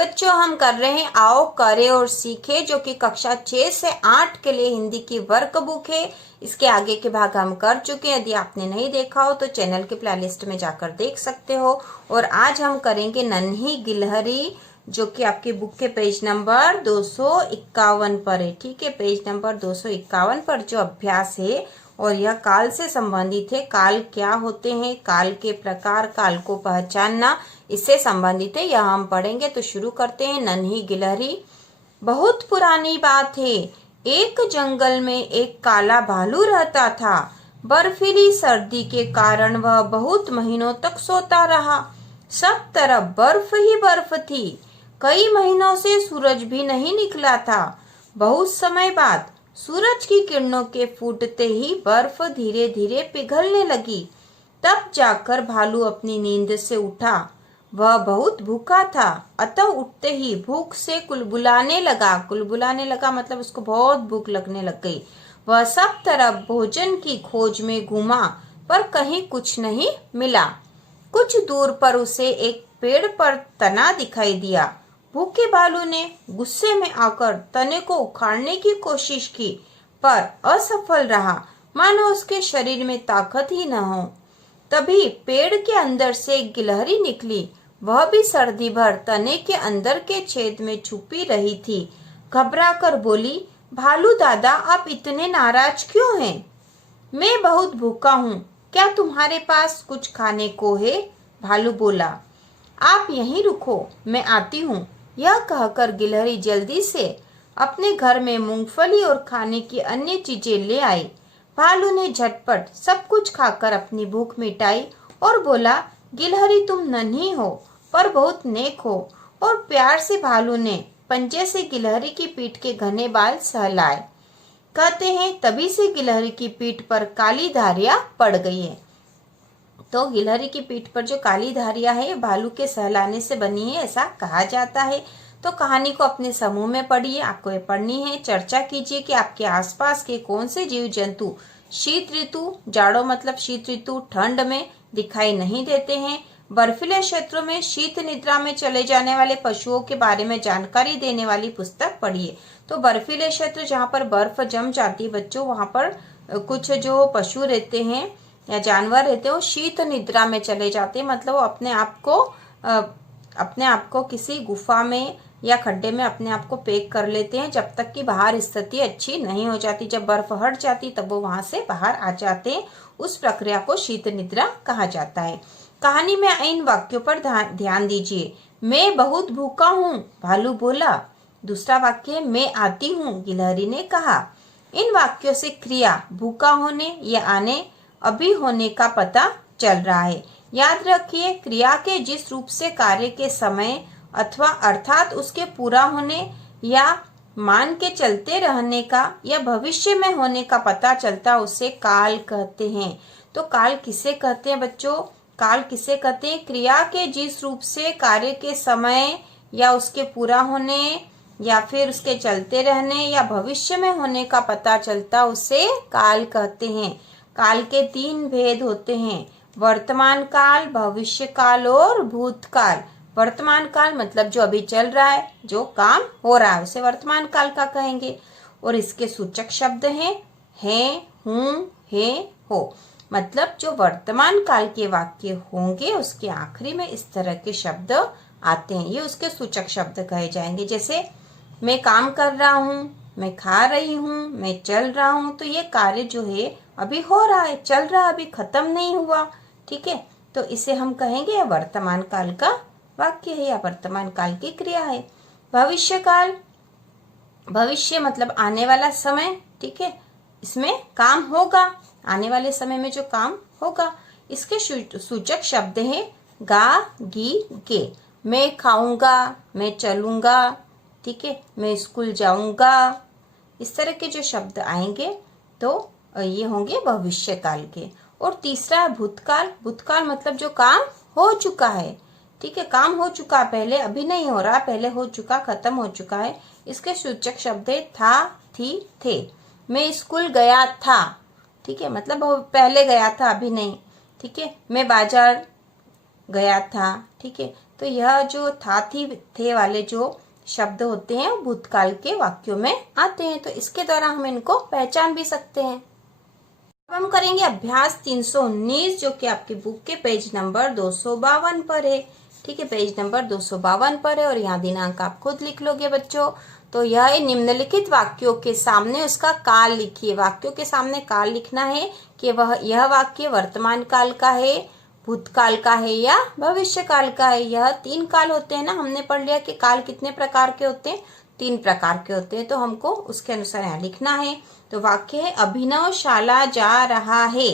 बच्चों, हम कर रहे हैं आओ करे और सीखे, जो कि कक्षा 6 से 8 के लिए हिंदी की वर्क बुक है। इसके आगे के भाग हम कर चुके हैं। यदि आपने नहीं देखा हो तो चैनल के प्लेलिस्ट में जाकर देख सकते हो। और आज हम करेंगे नन्ही गिलहरी, जो कि आपकी बुक के पेज नंबर 251 पर है। ठीक है, पेज नंबर 251 पर जो अभ्यास है और यह काल से संबंधित है। काल क्या होते हैं, काल के प्रकार, काल को पहचानना, इससे संबंधित है, यह हम पढ़ेंगे। तो शुरू करते हैं। नन्ही गिलहरी। बहुत पुरानी बात है, एक जंगल में एक काला भालू रहता था। बर्फीली सर्दी के कारण वह बहुत महीनों तक सोता रहा। सब तरफ बर्फ ही बर्फ थी। कई महीनों से सूरज भी नहीं निकला था। बहुत समय बाद सूरज की किरणों के फूटते ही बर्फ धीरे धीरे पिघलने लगी। तब जाकर भालू अपनी नींद से उठा। वह बहुत भूखा था, अतः उठते ही भूख से कुलबुलाने लगा। कुलबुलाने लगा मतलब उसको बहुत भूख लगने लग गई। वह सब तरफ भोजन की खोज में घूमा, पर कहीं कुछ नहीं मिला। कुछ दूर पर उसे एक पेड़ पर तना दिखाई दिया। भूखे भालू ने गुस्से में आकर तने को उखाड़ने की कोशिश की, पर असफल रहा, मानो उसके शरीर में ताकत ही न हो। तभी पेड़ के अंदर से एक गिलहरी निकली। वह भी सर्दी भर तने के अंदर के छेद में छुपी रही थी। घबराकर बोली, भालू दादा, आप इतने नाराज क्यों हैं? मैं बहुत भूखा हूँ, क्या तुम्हारे पास कुछ खाने को है? भालू बोला। आप यहीं रुको, मैं आती हूँ। यह कहकर गिलहरी जल्दी से अपने घर में मूंगफली और खाने की अन्य चीजें ले आई। भालू ने झटपट सब कुछ खाकर अपनी भूख मिटाई और बोला, गिलहरी तुम नन्ही हो पर बहुत नेक हो। और प्यार से भालू ने पंजे से गिलहरी की पीठ के घने बाल सहलाए। कहते हैं तभी से गिलहरी की पीठ पर काली धारियां पड़ गई है। तो गिलहरी की पीठ पर जो काली धारियां है भालू के सहलाने से बनी है, ऐसा कहा जाता है। तो कहानी को अपने समूह में पढ़िए, आपको ये पढ़नी है। चर्चा कीजिए कि आपके आसपास के कौन से जीव जंतु शीत ऋतु, जाड़ों मतलब शीत ऋतु, ठंड में दिखाई नहीं देते हैं। बर्फीले क्षेत्रों में शीत निद्रा में चले जाने वाले पशुओं के बारे में जानकारी देने वाली पुस्तक पढ़िए। तो बर्फीले क्षेत्र जहाँ पर बर्फ जम जाती है बच्चों, वहाँ पर कुछ जो पशु रहते हैं या जानवर रहते हैं वो शीत निद्रा में चले जाते हैं। मतलब वो अपने आप को किसी गुफा में या खड्डे में अपने आप को पैक कर लेते हैं, जब तक कि बाहर स्थिति अच्छी नहीं हो जाती। जब बर्फ हट जाती तब वो वहां से बाहर आ जाते हैं। उस प्रक्रिया को शीत निद्रा कहा जाता है। कहानी में इन वाक्यों पर ध्यान दीजिए। मैं बहुत भूखा हूँ, भालू बोला। दूसरा वाक्य, मैं आती हूँ, गिलहरी ने कहा। इन वाक्यों से क्रिया भूखा होने या आने, अभी होने का पता चल रहा है। याद रखिए, क्रिया के जिस रूप से कार्य के समय अथवा अर्थात उसके पूरा होने या मान के चलते रहने का या भविष्य में होने का पता चलता, उसे काल कहते हैं। तो काल किसे कहते हैं बच्चों? काल किसे कहते हैं? क्रिया के जिस रूप से कार्य के समय या उसके पूरा होने या फिर उसके चलते रहने या भविष्य में होने का पता चलता, उसे काल कहते हैं। काल के 3 भेद होते हैं, वर्तमान काल, भविष्य काल और भूतकाल। वर्तमान काल मतलब जो अभी चल रहा है, जो काम हो रहा है, उसे वर्तमान काल का कहेंगे। और इसके सूचक शब्द हैं हूँ, है, हो। मतलब जो वर्तमान काल के वाक्य होंगे उसके आखिरी में इस तरह के शब्द आते हैं, ये उसके सूचक शब्द कहे जाएंगे। जैसे मैं काम कर रहा हूँ, मैं खा रही हूँ, मैं चल रहा हूँ। तो ये कार्य जो है अभी हो रहा है, चल रहा है, अभी खत्म नहीं हुआ। ठीक है, तो इसे हम कहेंगे वर्तमान काल का वाक्य है या वर्तमान काल की क्रिया है। भविष्य काल, भविष्य मतलब आने वाला समय। ठीक है, इसमें काम होगा, आने वाले समय में जो काम होगा। इसके सूचक शब्द हैं गा, गी, गे। मैं खाऊंगा, मैं चलूंगा, ठीक है, मैं स्कूल जाऊंगा। इस तरह के जो शब्द आएंगे तो ये होंगे भविष्य काल के। और तीसरा भूतकाल। भूतकाल मतलब जो काम हो चुका है। ठीक है, काम हो चुका, पहले अभी नहीं हो रहा, पहले हो चुका, खत्म हो चुका है। इसके सूचक शब्द है था, थी, थे। मैं स्कूल गया था, ठीक है, मतलब पहले गया था, अभी नहीं। ठीक है, मैं बाजार गया था। ठीक है, तो यह जो था थी थे वाले जो शब्द होते हैं वो भूतकाल के वाक्यों में आते हैं, तो इसके द्वारा हम इनको पहचान भी सकते हैं। अब हम करेंगे अभ्यास 319 जो कि आपकी बुक के पेज नंबर 252 पर है। ठीक है, पेज नंबर 252 पर है और यहाँ दिनांक आप खुद लिख लोगे बच्चों। तो यह निम्नलिखित वाक्यों के सामने उसका काल लिखिए। वाक्यों के सामने काल लिखना है कि यह वाक्य वर्तमान काल का है, भूतकाल का है या भविष्य काल का है। यह 3 काल होते हैं ना, हमने पढ़ लिया कि काल कितने प्रकार के होते हैं, 3 प्रकार के होते हैं, तो हमको उसके अनुसार यहाँ लिखना है। तो वाक्य है अभिनव शाला जा रहा है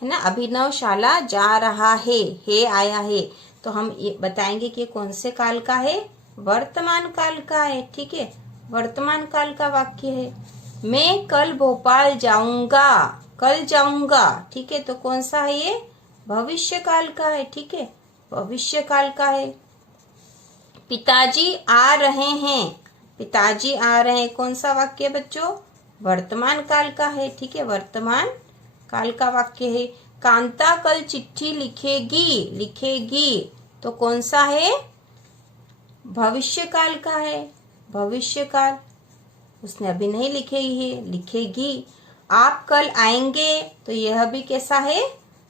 ना, अभिनव शाला जा रहा है आया है। तो हम ये बताएंगे कि कौन से काल का है, वर्तमान काल का है। ठीक है, वर्तमान काल का वाक्य है। मैं कल भोपाल जाऊंगा, कल जाऊंगा। ठीक है, तो कौन सा है ये, भविष्य काल का है। ठीक है, भविष्य काल का है। पिताजी आ रहे हैं, पिताजी आ रहे हैं, कौन सा वाक्य है बच्चों, वर्तमान काल का है। ठीक है, वर्तमान काल का वाक्य है। कांता कल चिट्ठी लिखेगी, लिखेगी, तो कौन सा है, भविष्य काल का है, भविष्य काल। उसने अभी नहीं लिखी है, लिखेगी। आप कल आएंगे, तो यह भी कैसा है,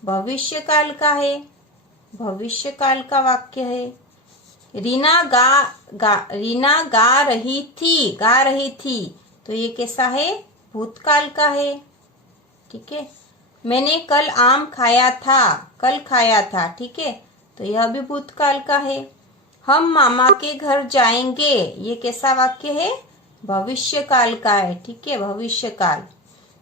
भविष्य काल का है, भविष्य काल का वाक्य है। रीना रीना गा रही थी, गा रही थी, तो ये कैसा है, भूतकाल का है। ठीक है, मैंने कल आम खाया था, कल खाया था। ठीक है, तो यह भी भूतकाल का है। हम मामा के घर जाएंगे, ये कैसा वाक्य है, भविष्य काल का है। ठीक है, भविष्य काल।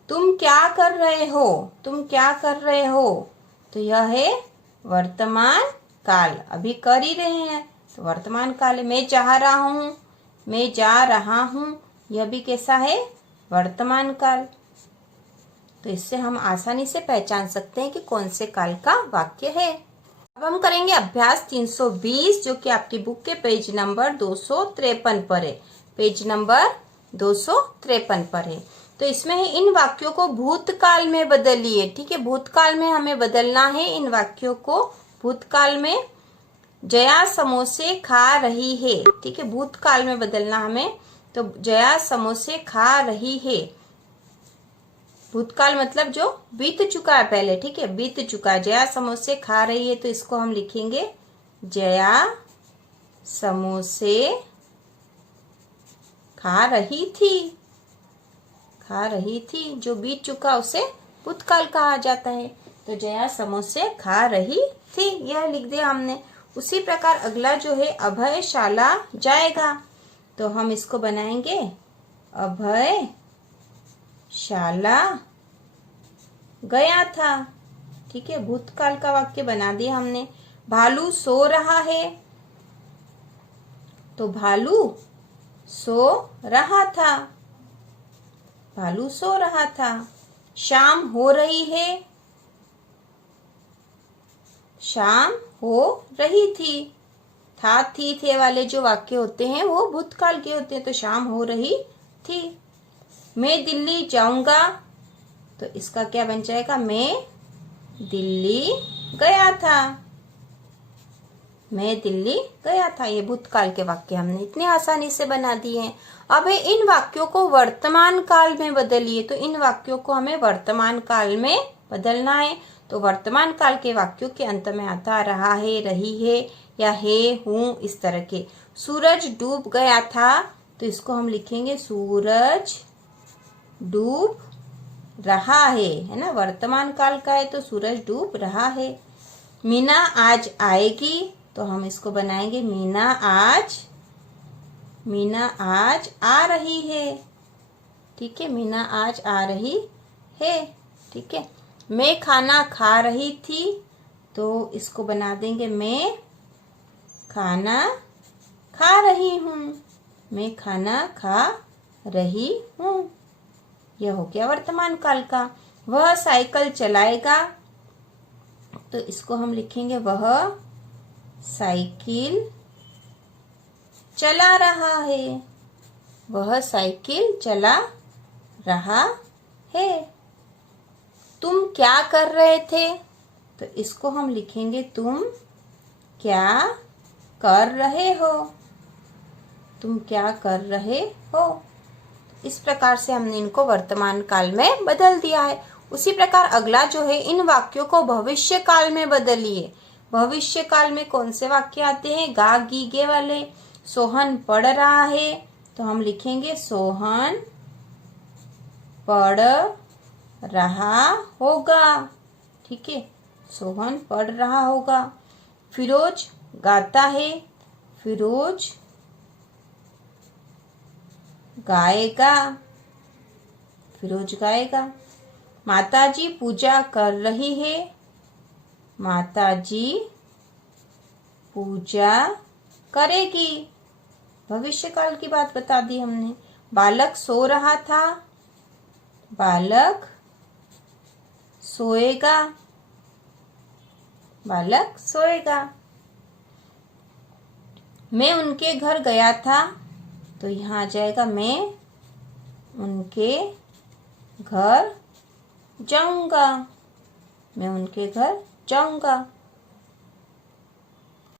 तुम क्या कर रहे हो, तुम क्या कर रहे हो, तो यह है वर्तमान काल, अभी कर ही रहे हैं, तो वर्तमान काल है। मैं जा रहा हूँ, मैं जा रहा हूँ, यह भी कैसा है, वर्तमान काल। तो इससे हम आसानी से पहचान सकते हैं कि कौन से काल का वाक्य है। अब हम करेंगे अभ्यास 320 जो कि आपकी बुक के पेज नंबर 253 पर है, पेज नंबर 253 पर है। तो इसमें है इन वाक्यों को भूतकाल में बदलिए। ठीक है, भूतकाल में हमें बदलना है इन वाक्यों को। भूतकाल में जया समोसे खा रही है। ठीक है, भूतकाल में बदलना हमें, तो जया समोसे खा रही है। भूतकाल मतलब जो बीत चुका है पहले। ठीक है, बीत चुका है। जया समोसे खा रही है, तो इसको हम लिखेंगे जया समोसे खा रही थी, खा रही थी। जो बीत चुका उसे भूतकाल कहा जाता है। तो जया समोसे खा रही थी, यह लिख दिया हमने। उसी प्रकार अगला जो है अभय शाला जाएगा, तो हम इसको बनाएंगे अभय शाला गया था। ठीक है, भूतकाल का वाक्य बना दिया हमने। भालू सो रहा है, तो भालू सो रहा था, भालू सो रहा था। शाम हो रही है, शाम हो रही थी। था थी थे वाले जो वाक्य होते हैं वो भूतकाल के होते हैं, तो शाम हो रही थी। मैं दिल्ली जाऊंगा, तो इसका क्या बन जाएगा, मैं दिल्ली गया था, मैं दिल्ली गया था। ये भूतकाल के वाक्य हमने इतनी आसानी से बना दिए हैं। अब है इन वाक्यों को वर्तमान काल में बदलिए। तो इन वाक्यों को हमें वर्तमान काल में बदलना है। तो वर्तमान काल के वाक्यों के अंत में आता रहा है, रही है या है, हूँ, इस तरह के। सूरज डूब गया था, तो इसको हम लिखेंगे सूरज डूब रहा है ना, वर्तमान काल का है, तो सूरज डूब रहा है। मीना आज आएगी, तो हम इसको बनाएंगे मीना आज आ रही है। ठीक है, मीना आज आ रही है। ठीक है, मैं खाना खा रही थी, तो इसको बना देंगे मैं खाना खा रही हूँ, मैं खाना खा रही हूँ। यह हो गया वर्तमान काल का। वह साइकिल चलाएगा, तो इसको हम लिखेंगे वह साइकिल चला रहा है, वह साइकिल चला रहा है। तुम क्या कर रहे थे, तो इसको हम लिखेंगे तुम क्या कर रहे हो? तुम क्या कर रहे हो? इस प्रकार से हमने इनको वर्तमान काल में बदल दिया है। उसी प्रकार अगला जो है, इन वाक्यों को भविष्य काल में बदलिए। भविष्य काल में कौन से वाक्य आते हैं? गा गी गे वाले। सोहन पढ़ रहा है, तो हम लिखेंगे सोहन पढ़ रहा होगा। ठीक है, सोहन पढ़ रहा होगा। फिरोज गाता है, फिरोज गाएगा, फिरोज गाएगा। माताजी पूजा कर रही है, माताजी पूजा करेगी। भविष्य काल की बात बता दी हमने। बालक सो रहा था, बालक सोएगा, बालक सोएगा। मैं उनके घर गया था, तो यहाँ आ जाएगा मैं उनके घर जाऊंगा, मैं उनके घर जाऊंगा।